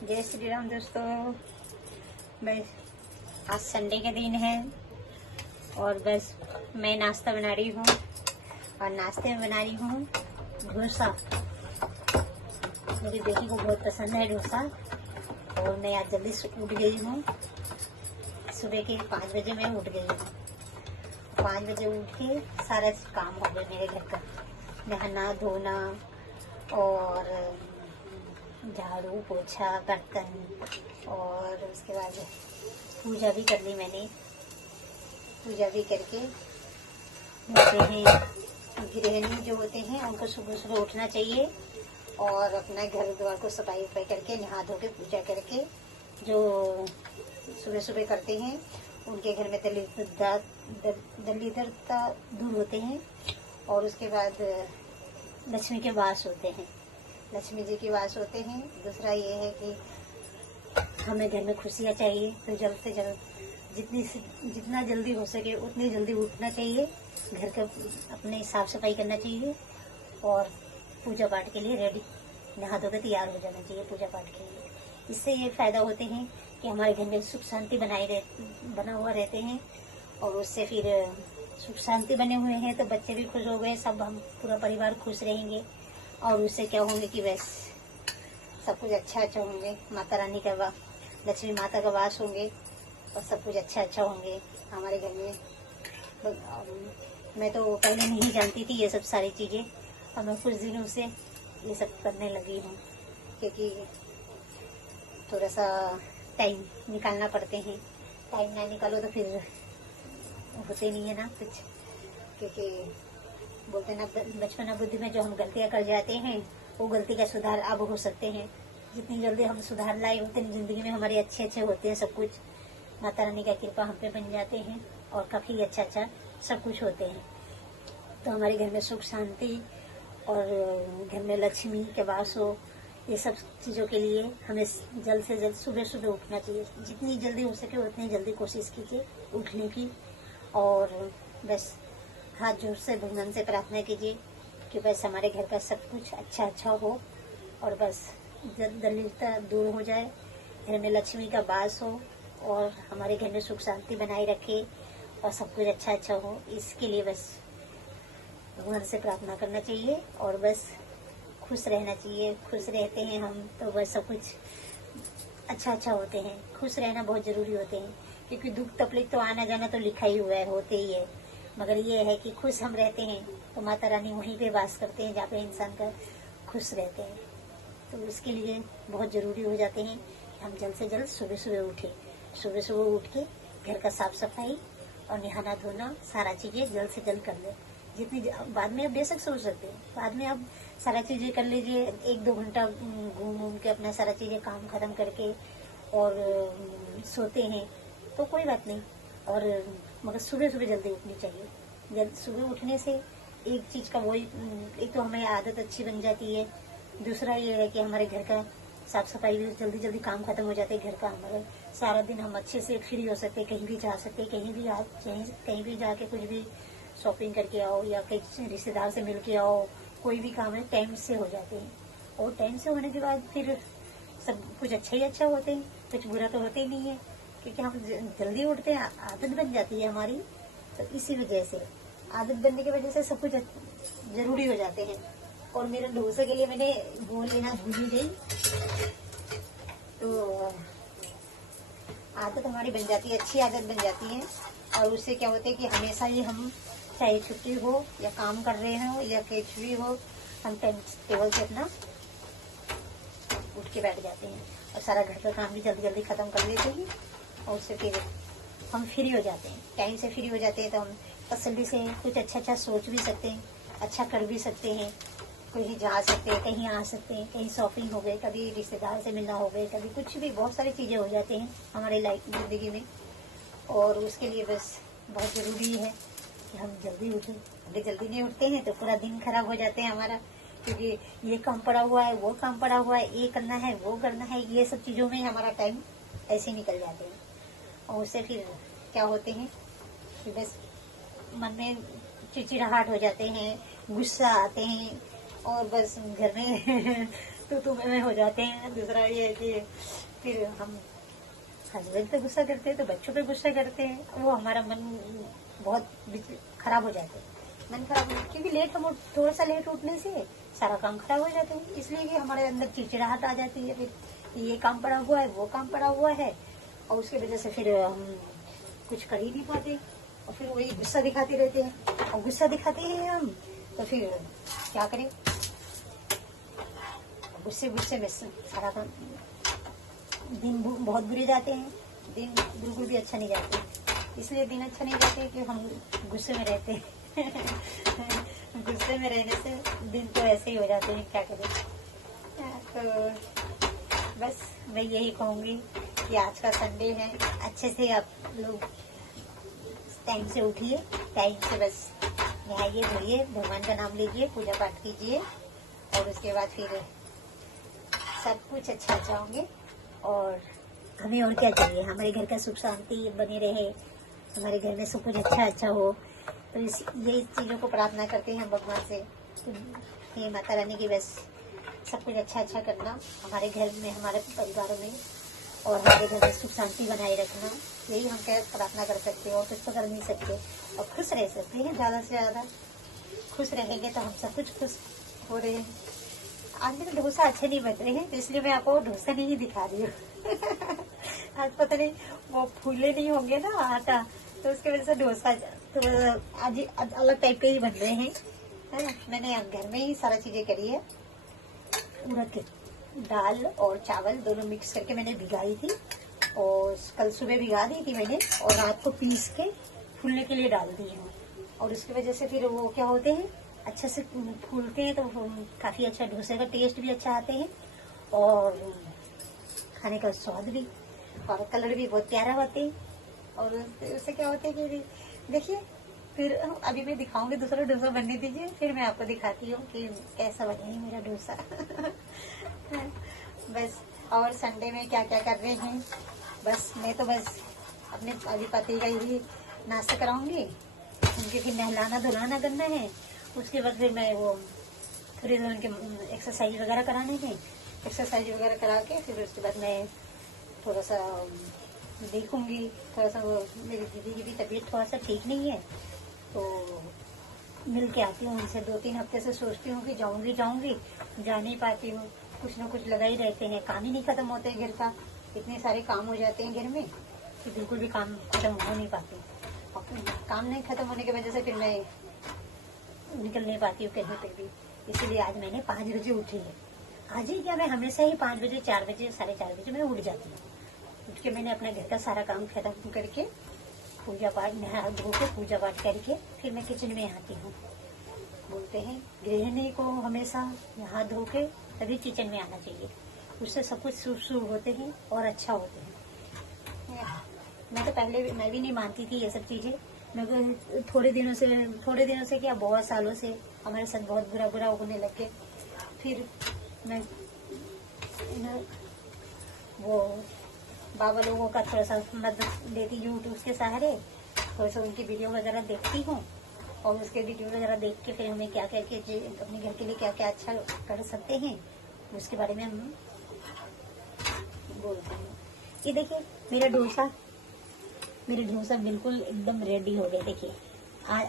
जय श्री राम दोस्तों। बस आज संडे के दिन है और बस मैं नाश्ता बना रही हूँ और नाश्ते में बना रही हूँ डोसा। मेरी बेटी को बहुत पसंद है डोसा और मैं आज जल्दी उठ गई हूँ। सुबह के 5 बजे मैं उठ गई हूँ। 5 बजे उठ के सारा काम हो गया मेरे घर का, नहाना धोना और झाड़ू पोछा बर्तन, और उसके बाद पूजा भी कर ली मैंने। पूजा भी करके होते हैं गृहिणी जो होते हैं उनको सुबह सुबह उठना चाहिए और अपना घर द्वार को सफाई वफाई करके नहा धो के पूजा करके जो सुबह सुबह करते हैं उनके घर में दरिद्रता दूर होते हैं। और उसके बाद लक्ष्मी के वास होते हैं, लक्ष्मी जी के वास होते हैं। दूसरा ये है कि हमें घर में खुशियाँ चाहिए तो जल्द से जल्द जितना जल्दी हो सके उतनी जल्दी उठना चाहिए, घर का अपने साफ सफाई करना चाहिए और पूजा पाठ के लिए रेडी नहा धो के तैयार हो जाना चाहिए पूजा पाठ के लिए। इससे ये फायदा होते हैं कि हमारे घर में सुख शांति बना हुआ रहते हैं और उससे फिर सुख शांति बने हुए हैं तो बच्चे भी खुश हो गए, सब हम पूरा परिवार खुश रहेंगे और उससे क्या होंगे कि बस सब कुछ अच्छा अच्छा होंगे। माता रानी का लक्ष्मी माता का वास होंगे और सब कुछ अच्छा अच्छा होंगे हमारे घर में। मैं तो पहले नहीं जानती थी ये सब सारी चीज़ें और मैं कुछ दिनों से ये सब करने लगी हूँ क्योंकि थोड़ा सा टाइम निकालना पड़ते हैं। टाइम ना निकालो तो फिर होते नहीं है ना कुछ, क्योंकि बोलते ना बचपना बुद्धि में जो हम गलतियाँ कर जाते हैं वो गलती का सुधार अब हो सकते हैं। जितनी जल्दी हम सुधार लाए उतनी जिंदगी में हमारे अच्छे अच्छे होते हैं सब कुछ। माता रानी का कृपा हम पे बन जाते हैं और काफ़ी अच्छा अच्छा सब कुछ होते हैं। तो हमारे घर में सुख शांति और घर में लक्ष्मी के वास हो, ये सब चीज़ों के लिए हमें जल्द से जल्द सुबह सुबह उठना चाहिए। जितनी जल्दी हो सके उतनी जल्दी कोशिश कीजिए उठने की और बस हाथ जोड़ से भगवान से प्रार्थना कीजिए कि बस हमारे घर का सब कुछ अच्छा अच्छा हो और बस दरिद्रता दूर हो जाए, घर में लक्ष्मी का वास हो और हमारे घर में सुख शांति बनाए रखे और सब कुछ अच्छा अच्छा हो। इसके लिए बस भगवान से प्रार्थना करना चाहिए और बस खुश रहना चाहिए। खुश रहते हैं हम तो बस सब कुछ अच्छा अच्छा होते हैं। खुश रहना बहुत ज़रूरी होते हैं क्योंकि दुख तकलीफ तो आना जाना तो लिखा ही हुआ है, होते ही है, मगर ये है कि खुश हम रहते हैं तो माता रानी वहीं पे वास करते हैं जहाँ पे इंसान का खुश रहते हैं। तो इसके लिए बहुत ज़रूरी हो जाते हैं कि हम जल्द से जल्द सुबह सुबह उठें। सुबह सुबह उठ के घर का साफ सफाई और नहाना धोना सारा चीज़ें जल्द से जल्द कर लें। जितनी बाद में आप बेशक सोच सकते हैं, बाद में आप सारा चीज़ें कर लीजिए, 1-2 घंटा घूम के अपना सारा चीज़ें काम ख़त्म करके और सोते हैं तो कोई बात नहीं। और मगर सुबह सुबह जल्दी उठनी चाहिए। जल्द सुबह उठने से एक चीज़ का वही, एक तो हमें आदत अच्छी बन जाती है, दूसरा ये है कि हमारे घर का साफ सफाई भी जल्दी जल्दी काम खत्म हो जाते हैं घर का। हमारे सारा दिन हम अच्छे से फ्री हो सकते, कहीं भी जा सकते, कहीं भी जाके कुछ भी शॉपिंग करके आओ या कहीं रिश्तेदार से मिल के आओ, कोई भी काम है टाइम से हो जाते हैं और टाइम से होने के बाद फिर सब कुछ अच्छा ही अच्छा होते हैं, कुछ बुरा तो होते ही नहीं है क्योंकि हम जल्दी उठते हैं, आदत बन जाती है हमारी। तो इसी वजह से आदत बनने की वजह से सब कुछ जरूरी हो जाते हैं। और मेरे डोसे के लिए मैंने बोल लेना भूल ही गई, तो आदत हमारी बन जाती है, अच्छी आदत बन जाती है। और उससे क्या होता है कि हमेशा ही हम चाहे छुट्टी हो या काम कर रहे हो या कुछ भी हो, हम टाइम टेबल से अपना उठ के बैठ जाते हैं और सारा घर का काम भी जल्दी जल्दी ख़त्म कर लेते हैं और उससे फिर हम फ्री हो जाते हैं। टाइम से फ्री हो जाते हैं तो हम तसल्ली से कुछ अच्छा अच्छा सोच भी सकते हैं, अच्छा कर भी सकते हैं, कहीं जा सकते हैं, कहीं आ सकते हैं, कहीं शॉपिंग हो गए, कभी रिश्तेदार से मिलना हो गए, कभी कुछ भी, बहुत सारी चीज़ें हो जाती हैं हमारे लाइफ ज़िंदगी में। और उसके लिए बस बहुत ज़रूरी है कि हम जल्दी उठें। अगर जल्दी नहीं उठते हैं तो पूरा दिन खराब हो जाते हैं हमारा, क्योंकि ये काम पड़ा हुआ है, वो काम पड़ा हुआ है, ये करना है, वो करना है, ये सब चीज़ों में हमारा टाइम ऐसे निकल जाते हैं। और उससे फिर क्या होते हैं कि बस मन में चिड़चिड़ाहट हो जाते हैं, गुस्सा आते हैं और बस घर में तो में हो जाते हैं। दूसरा ये है कि फिर हम हस्बैंड पे गुस्सा करते हैं तो बच्चों पे गुस्सा करते हैं, वो हमारा मन बहुत खराब हो जाता है। मन खराब क्योंकि लेट हम थोड़ा सा लेट उठने से सारा काम खराब हो जाता है, इसलिए कि हमारे अंदर चिड़चिड़ाहट आ जाती है। फिर ये काम पड़ा हुआ है, वो काम पड़ा हुआ है, और उसकी वजह से फिर हम कुछ कर ही नहीं पाते, और फिर वही गुस्सा दिखाते रहते हैं। और गुस्सा दिखाते हैं हम तो फिर क्या करें, गुस्से में सारा काम दिन बहुत बुरे जाते हैं, दिन बिल्कुल भी अच्छा नहीं जाते। इसलिए दिन अच्छा नहीं जाते कि हम गुस्से में रहते हैं। गुस्से में रहने से दिन तो ऐसे ही हो जाते हैं, क्या करें। तो बस मैं यही कहूँगी कि आज का संडे है, अच्छे से आप लोग टाइम से उठिए, टाइम से बस नहाइए धोइए, भगवान का नाम लीजिए, पूजा पाठ कीजिए, और उसके बाद फिर सब कुछ अच्छा होंगे। और हमें और क्या चाहिए, हमारे घर का सुख शांति बने रहे, हमारे घर में सब कुछ अच्छा हो। तो ये चीज़ों को प्रार्थना करते हैं हम भगवान से, तो ये माता रानी की बस सब कुछ अच्छा करना हमारे घर में, हमारे परिवारों में, और हमारे घर में सुख शांति बनाए रखना, यही हम क्या प्रार्थना कर सकते हैं, और कुछ तो कर नहीं सकते। और खुश रह सकते हैं, ज़्यादा से ज़्यादा खुश रहेंगे तो हम सब कुछ खुश हो रहे हैं। आज मेरे डोसा अच्छे नहीं बन रहे हैं, तो इसलिए मैं आपको डोसा नहीं दिखा रही हूँ। आज पता नहीं वो फूले नहीं होंगे ना आटा, तो उसकी वजह से डोसा तो आज अलग टाइप के ही बन रहे हैं। मैंने घर में ही सारा चीजें करी है। उड़द की दाल और चावल दोनों मिक्स करके मैंने भिगाई थी, और कल सुबह भिगा दी थी मैंने, और रात को पीस के फूलने के लिए डाल दी हूँ। और उसकी वजह से फिर वो क्या होते हैं, अच्छे से फूलते हैं, तो काफी अच्छा डोसे का टेस्ट भी अच्छा आते हैं, और खाने का स्वाद भी, और कलर भी बहुत प्यारा होते हैं। और उससे क्या होता है कि देखिए, फिर अभी मैं दिखाऊंगी, दूसरा डोसा बनने दीजिए, फिर मैं आपको दिखाती हूँ कि कैसा बना है मेरा डोसा। बस, और संडे में क्या क्या कर रहे हैं, बस मैं तो बस अपने अभी पति का ही नाश्ता कराऊंगी, उनके फिर नहलाना धुलाना करना है, उसके बाद फिर मैं वो थोड़ी देर उनके एक्सरसाइज वगैरह कराने हैं, एक्सरसाइज वगैरह करा के फिर उसके बाद मैं थोड़ा सा देखूंगी, थोड़ा सा वो मेरी दीदी की भी तबीयत थोड़ा सा ठीक नहीं है, तो मिल के आती हूँ उनसे। 2-3 हफ्ते से सोचती हूँ कि जाऊंगी जा नहीं पाती हूँ, कुछ ना कुछ लगा ही रहते हैं, काम ही नहीं खत्म होते घर का, इतने सारे काम हो जाते हैं घर में कि बिल्कुल भी काम खत्म हो नहीं पाते। काम नहीं खत्म होने की वजह से फिर मैं निकल नहीं पाती हूँ कहीं पे भी, इसीलिए आज मैंने 5 बजे उठी है। आज ही क्या, मैं हमेशा ही 5 बजे 4 बजे 4:30 बजे मैं उठ जाती हूँ। उठ के मैंने अपने घर का सारा काम खत्म करके पूजा पाठ, नहा धो के पूजा पाठ करके फिर मैं किचन में आती हूँ। बोलते हैं गृहिणी को हमेशा नहा धो के तभी किचन में आना चाहिए, उससे सब कुछ शुभ होते हैं और अच्छा होते हैं। मैं तो पहले मैं भी नहीं मानती थी ये सब चीजें, मैं थोड़े दिनों से क्या बहुत सालों से हमारे साथ बहुत बुरा होने लगे। फिर मैं वो बाबा लोगों का थोड़ा सा मदद लेती, यूट्यूब के सहारे थोड़ा सा उनकी वीडियो वगैरह देखती हूँ, और उसके वीडियो वगैरह देख के फिर हमें क्या करके अपने घर के लिए क्या क्या अच्छा कर सकते हैं उसके बारे में हम बोलते हैं। ये देखिए मेरा डोसा बिल्कुल एकदम रेडी हो गया। देखिए आज